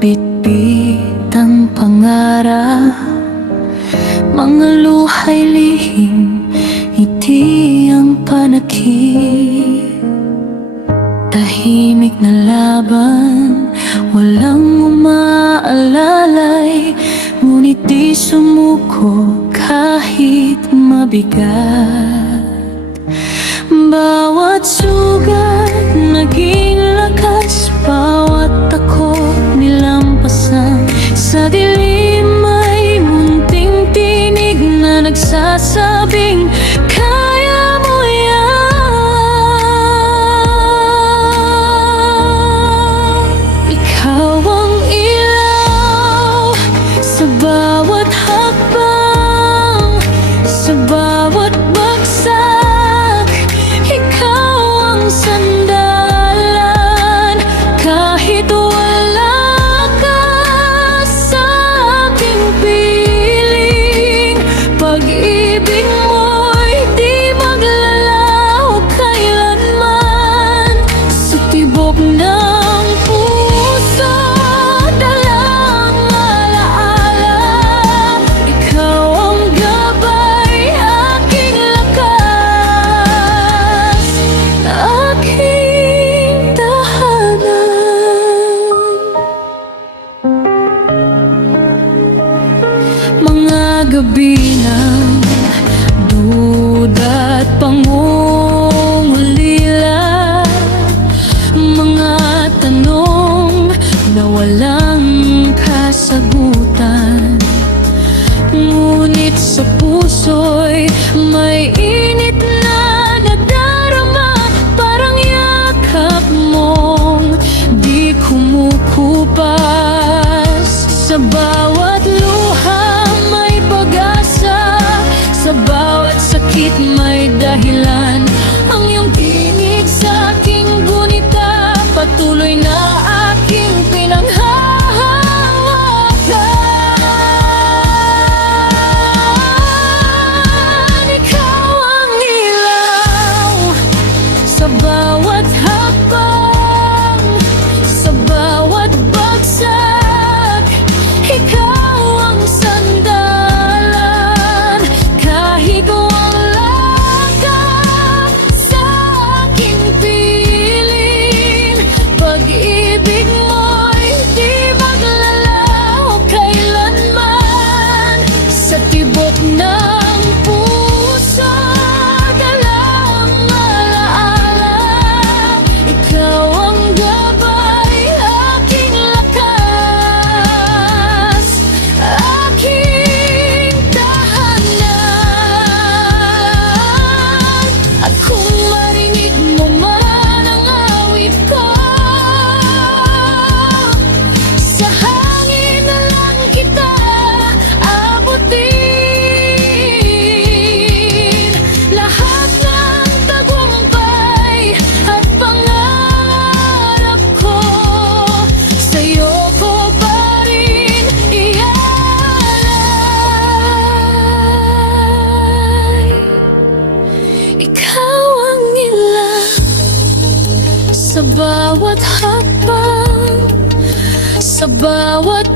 bitbit ang pangarap, mga luha'y lihim, ngiti ang panakit. Tahimik na laban, walang umaalalay, ngunit di sumuko kahit mabigat. Bawat sugat naging lakas, bawat takot nilampasan. Sa dilim may munting tinig na nagsasabing, kaya mo yan. Ikaw ang ilaw sa bawat hakbang, sa bawat bagsak. Ikaw ang sandalan, kahit wala ka sa aking piling. Pag-ibig mo'y di maglalaho kailanman. Sa tibok ng puso, dalang alaala. Ikaw ang gabay, aking lakas, aking tahanan. Mga gabi ng duda at pangungulila, mga tanong na walang kasagutan. Ngunit sa puso'y may init na nadarama, parang yakap mong di kumukupas. Sa bawat luha may pag-asa, sa bawat sakit may dahilan. Ang iyong tinig sa aking gunita, patuloy na aking pinanghahawakan. Ikaw ang ilaw sa bawat hakbang, sa bawat bagsak. Ikaw ang sandalan, kahit wala ka sa aking piling. Pag-ibig mo'y di maglalaho kailanman. Sa tibok ng puso, dalang alaala. Ikaw ang gabay, aking lakas, aking tahanan. At kung marinig mo man ang awit ko, sa hangin na lang kita abutin. Lahat ng tagumpay at pangarap ko, sa'yo ko pa rin iaalay. Ikaw ang ilaw sa bawat hakbang, sa bawat